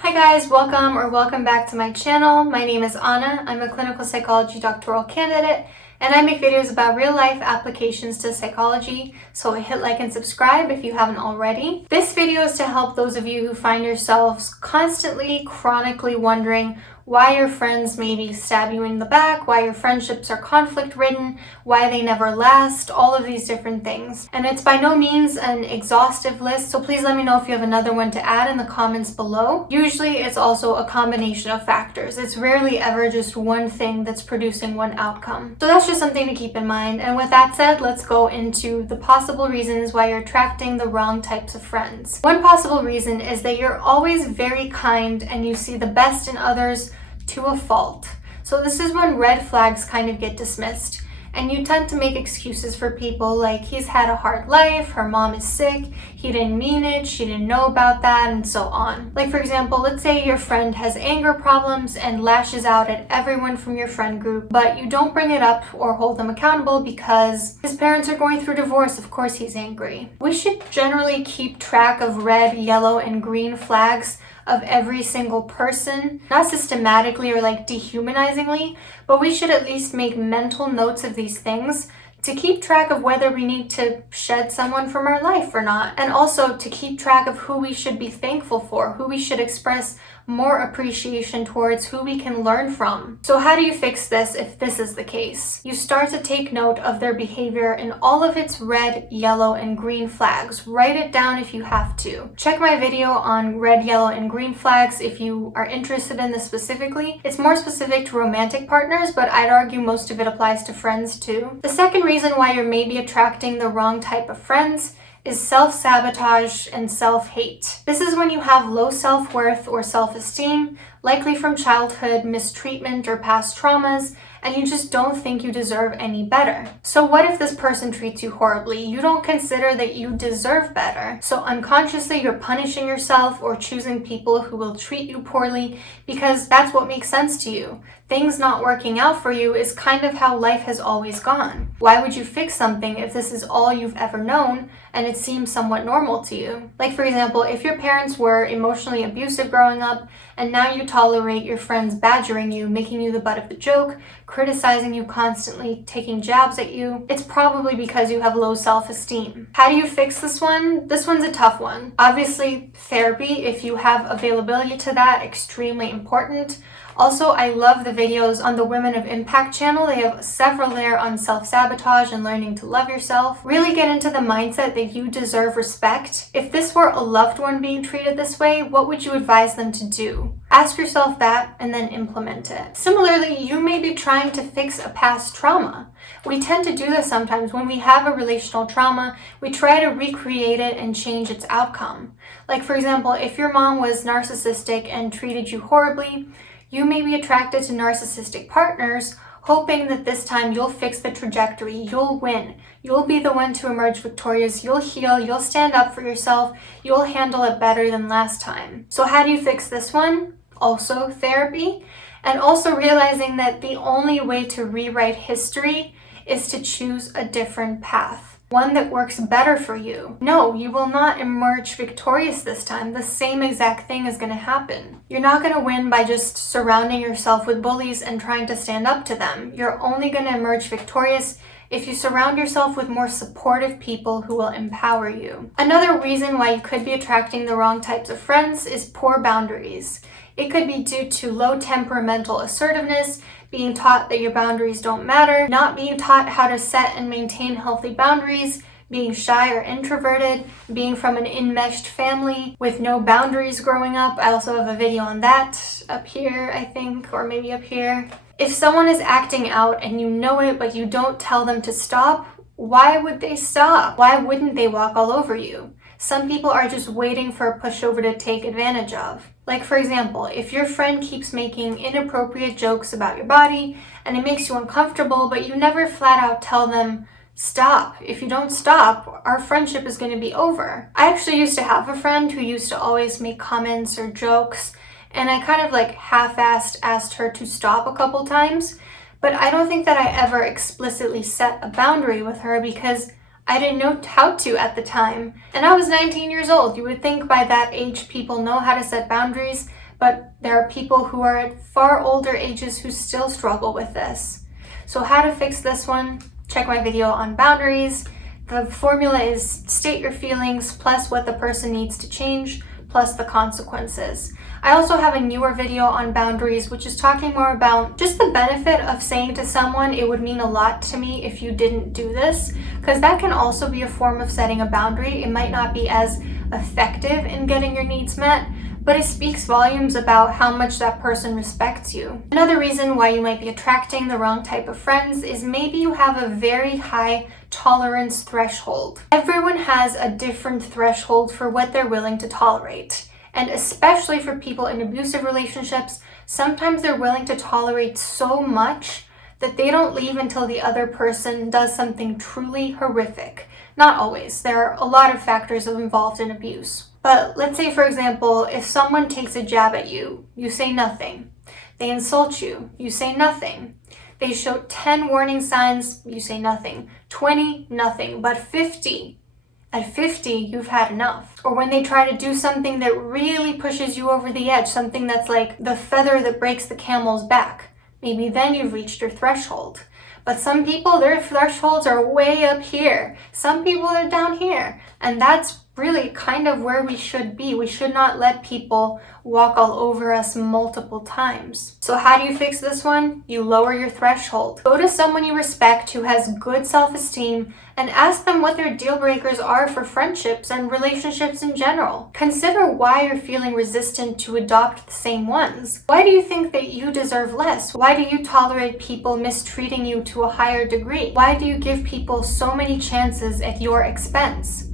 Hi guys, welcome back to my channel. My name is Anna. I'm a clinical psychology doctoral candidate and I make videos about real life applications to psychology, so hit like and subscribe if you haven't already. This video is to help those of you who find yourselves constantly, chronically wondering why your friends maybe stab you in the back, why your friendships are conflict-ridden, why they never last, all of these different things. And it's by no means an exhaustive list, so please let me know if you have another one to add in the comments below. Usually it's also a combination of factors. It's rarely ever just one thing that's producing one outcome. So that's just something to keep in mind. And with that said, let's go into the possible reasons why you're attracting the wrong types of friends. One possible reason is that you're always very kind and you see the best in others to a fault. So this is when red flags kind of get dismissed and you tend to make excuses for people like he's had a hard life, her mom is sick, he didn't mean it, she didn't know about that, and so on. Like for example, let's say your friend has anger problems and lashes out at everyone from your friend group, but you don't bring it up or hold them accountable because his parents are going through divorce. Of course he's angry. We should generally keep track of red, yellow, and green flags of every single person, not systematically or like dehumanizingly, but we should at least make mental notes of these things to keep track of whether we need to shed someone from our life or not, and also to keep track of who we should be thankful for, who we should express more appreciation towards, who we can learn from. So how do you fix this if this is the case? You start to take note of their behavior in all of its red, yellow, and green flags. Write it down if you have to. Check my video on red, yellow, and green flags if you are interested in this specifically. It's more specific to romantic partners, but I'd argue most of it applies to friends too. The second reason why you're maybe attracting the wrong type of friends is self-sabotage and self-hate. This is when you have low self-worth or self-esteem, likely from childhood mistreatment or past traumas, and you just don't think you deserve any better. So what if this person treats you horribly? You don't consider that you deserve better. So unconsciously you're punishing yourself or choosing people who will treat you poorly because that's what makes sense to you. Things not working out for you is kind of how life has always gone. Why would you fix something if this is all you've ever known and it seems somewhat normal to you? Like for example, if your parents were emotionally abusive growing up and now you tolerate your friends badgering you, making you the butt of the joke, criticizing you constantly, taking jabs at you, it's probably because you have low self-esteem. How do you fix this one? This one's a tough one. Obviously, therapy, if you have availability to that, extremely important. Also, I love the videos on the Women of Impact channel. They have several there on self-sabotage and learning to love yourself. Really get into the mindset that you deserve respect. If this were a loved one being treated this way, what would you advise them to do? Ask yourself that and then implement it. Similarly, you may be trying to fix a past trauma. We tend to do this sometimes. When we have a relational trauma, we try to recreate it and change its outcome. Like for example, if your mom was narcissistic and treated you horribly, you may be attracted to narcissistic partners, hoping that this time you'll fix the trajectory, you'll win, you'll be the one to emerge victorious, you'll heal, you'll stand up for yourself, you'll handle it better than last time. So how do you fix this one? Also therapy, and also realizing that the only way to rewrite history is to choose a different path. One that works better for you. No, you will not emerge victorious this time. The same exact thing is going to happen. You're not going to win by just surrounding yourself with bullies and trying to stand up to them. You're only going to emerge victorious if you surround yourself with more supportive people who will empower you. Another reason why you could be attracting the wrong types of friends is poor boundaries. It could be due to low temperamental assertiveness, being taught that your boundaries don't matter, not being taught how to set and maintain healthy boundaries, being shy or introverted, being from an enmeshed family with no boundaries growing up. I also have a video on that up here, I think, or maybe up here. If someone is acting out and you know it, but you don't tell them to stop, why would they stop? Why wouldn't they walk all over you? Some people are just waiting for a pushover to take advantage of. Like for example, if your friend keeps making inappropriate jokes about your body and it makes you uncomfortable, but you never flat out tell them, stop. If you don't stop, our friendship is going to be over. I actually used to have a friend who used to always make comments or jokes, and I kind of like half-assed asked her to stop a couple times, but I don't think that I ever explicitly set a boundary with her because I didn't know how to at the time. And I was 19 years old. You would think by that age people know how to set boundaries, but there are people who are at far older ages who still struggle with this. So how to fix this one? Check my video on boundaries. The formula is state your feelings plus what the person needs to change plus the consequences. I also have a newer video on boundaries, which is talking more about just the benefit of saying to someone, it would mean a lot to me if you didn't do this, because that can also be a form of setting a boundary. It might not be as effective in getting your needs met, but it speaks volumes about how much that person respects you. Another reason why you might be attracting the wrong type of friends is maybe you have a very high tolerance threshold. Everyone has a different threshold for what they're willing to tolerate. And especially for people in abusive relationships, sometimes they're willing to tolerate so much that they don't leave until the other person does something truly horrific. Not always. There are a lot of factors involved in abuse. But let's say, for example, if someone takes a jab at you, you say nothing. They insult you, you say nothing. They show 10 warning signs, you say nothing. 20, nothing. But 50, at 50, you've had enough. Or when they try to do something that really pushes you over the edge, something that's like the feather that breaks the camel's back, maybe then you've reached your threshold. But some people, their thresholds are way up here. Some people are down here. And that's really kind of where we should be. We should not let people walk all over us multiple times. So how do you fix this one? You lower your threshold. Go to someone you respect who has good self-esteem and ask them what their deal breakers are for friendships and relationships in general. Consider why you're feeling resistant to adopt the same ones. Why do you think that you deserve less? Why do you tolerate people mistreating you to a higher degree? Why do you give people so many chances at your expense?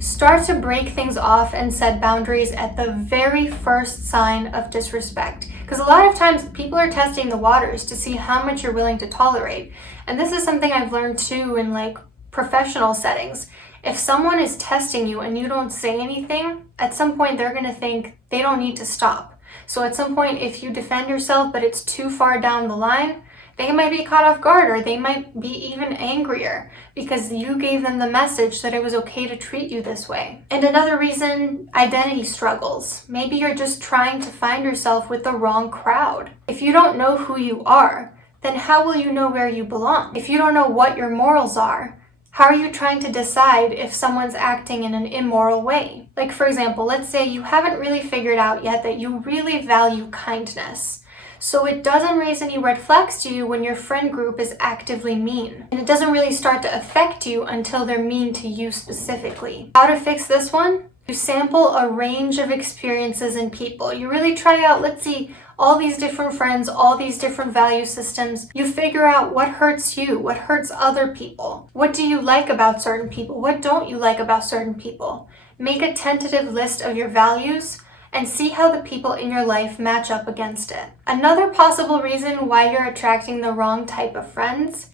Start to break things off and set boundaries at the very first sign of disrespect. Because a lot of times people are testing the waters to see how much you're willing to tolerate. And this is something I've learned too in like professional settings. If someone is testing you and you don't say anything, at some point they're going to think they don't need to stop. So at some point, if you defend yourself but it's too far down the line, they might be caught off guard, or they might be even angrier because you gave them the message that it was okay to treat you this way. And another reason, identity struggles. Maybe you're just trying to find yourself with the wrong crowd. If you don't know who you are, then how will you know where you belong? If you don't know what your morals are, how are you trying to decide if someone's acting in an immoral way? Like, for example, let's say you haven't really figured out yet that you really value kindness. So it doesn't raise any red flags to you when your friend group is actively mean. And it doesn't really start to affect you until they're mean to you specifically. How to fix this one? You sample a range of experiences in people. You really try out, let's see, all these different friends, all these different value systems. You figure out what hurts you, what hurts other people. What do you like about certain people? What don't you like about certain people? Make a tentative list of your values and see how the people in your life match up against it. Another possible reason why you're attracting the wrong type of friends,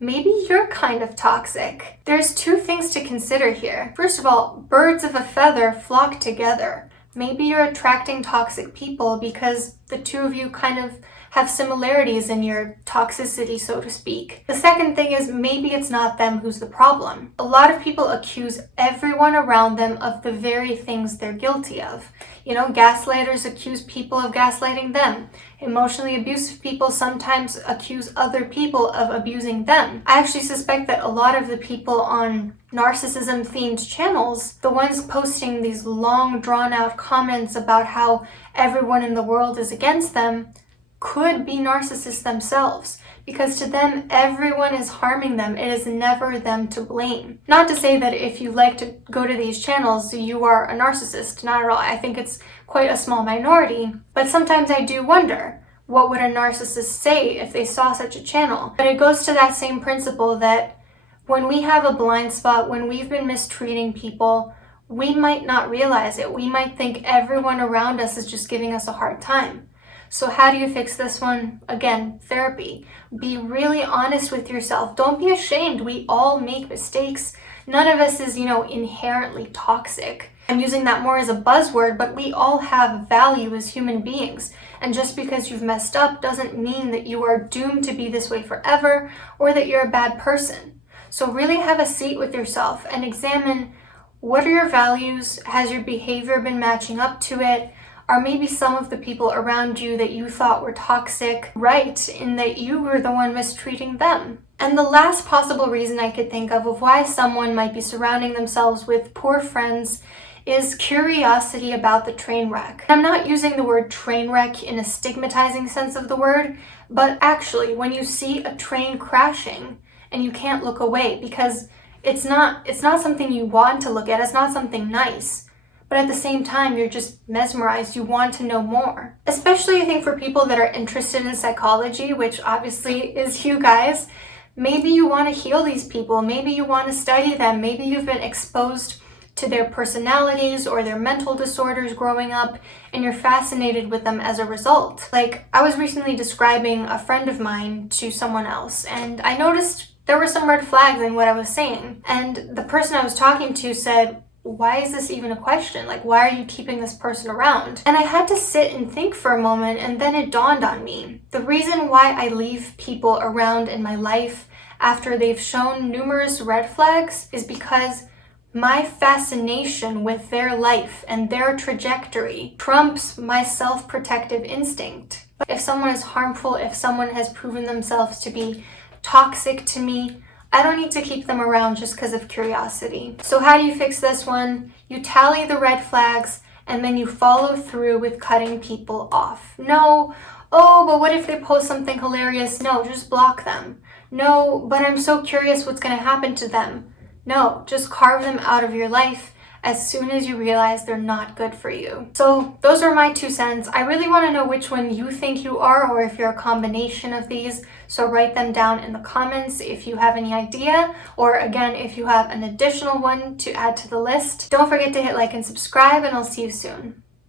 maybe you're kind of toxic. There's two things to consider here. First of all, birds of a feather flock together. Maybe you're attracting toxic people because the two of you kind of have similarities in your toxicity, so to speak. The second thing is maybe it's not them who's the problem. A lot of people accuse everyone around them of the very things they're guilty of. You know, gaslighters accuse people of gaslighting them. Emotionally abusive people sometimes accuse other people of abusing them. I actually suspect that a lot of the people on narcissism-themed channels, the ones posting these long, drawn-out comments about how everyone in the world is against them, could be narcissists themselves, because to them, everyone is harming them. It is never them to blame. Not to say that if you like to go to these channels, you are a narcissist. Not at all. I think it's quite a small minority, but sometimes I do wonder, what would a narcissist say if they saw such a channel? But it goes to that same principle that when we have a blind spot, when we've been mistreating people, we might not realize it. We might think everyone around us is just giving us a hard time. So how do you fix this one? Again, therapy. Be really honest with yourself. Don't be ashamed. We all make mistakes. None of us is, inherently toxic. I'm using that more as a buzzword, but we all have value as human beings. And just because you've messed up doesn't mean that you are doomed to be this way forever or that you're a bad person. So really have a seat with yourself and examine, what are your values? Has your behavior been matching up to it? are maybe some of the people around you that you thought were toxic, right, in that you were the one mistreating them. And the last possible reason I could think of why someone might be surrounding themselves with poor friends is curiosity about the train wreck. I'm not using the word train wreck in a stigmatizing sense of the word, but actually when you see a train crashing and you can't look away because it's not something you want to look at, it's not something nice. But at the same time, you're just mesmerized, you want to know more. Especially I think for people that are interested in psychology, which obviously is you guys. Maybe you want to heal these people, maybe you want to study them, maybe you've been exposed to their personalities or their mental disorders growing up, and you're fascinated with them as a result. Like, I was recently describing a friend of mine to someone else, and I noticed there were some red flags in what I was saying. And the person I was talking to said, why is this even a question? Like, why are you keeping this person around? And I had to sit and think for a moment, and then it dawned on me. The reason why I leave people around in my life after they've shown numerous red flags is because my fascination with their life and their trajectory trumps my self-protective instinct. If someone is harmful, if someone has proven themselves to be toxic to me, I don't need to keep them around just because of curiosity. So how do you fix this one? You tally the red flags and then you follow through with cutting people off. No, oh, but what if they post something hilarious? No, just block them. No, but I'm so curious what's going to happen to them. No, just carve them out of your life as soon as you realize they're not good for you. So those are my 2 cents. I really want to know which one you think you are, or if you're a combination of these. So write them down in the comments if you have any idea, or again, if you have an additional one to add to the list. Don't forget to hit like and subscribe, and I'll see you soon.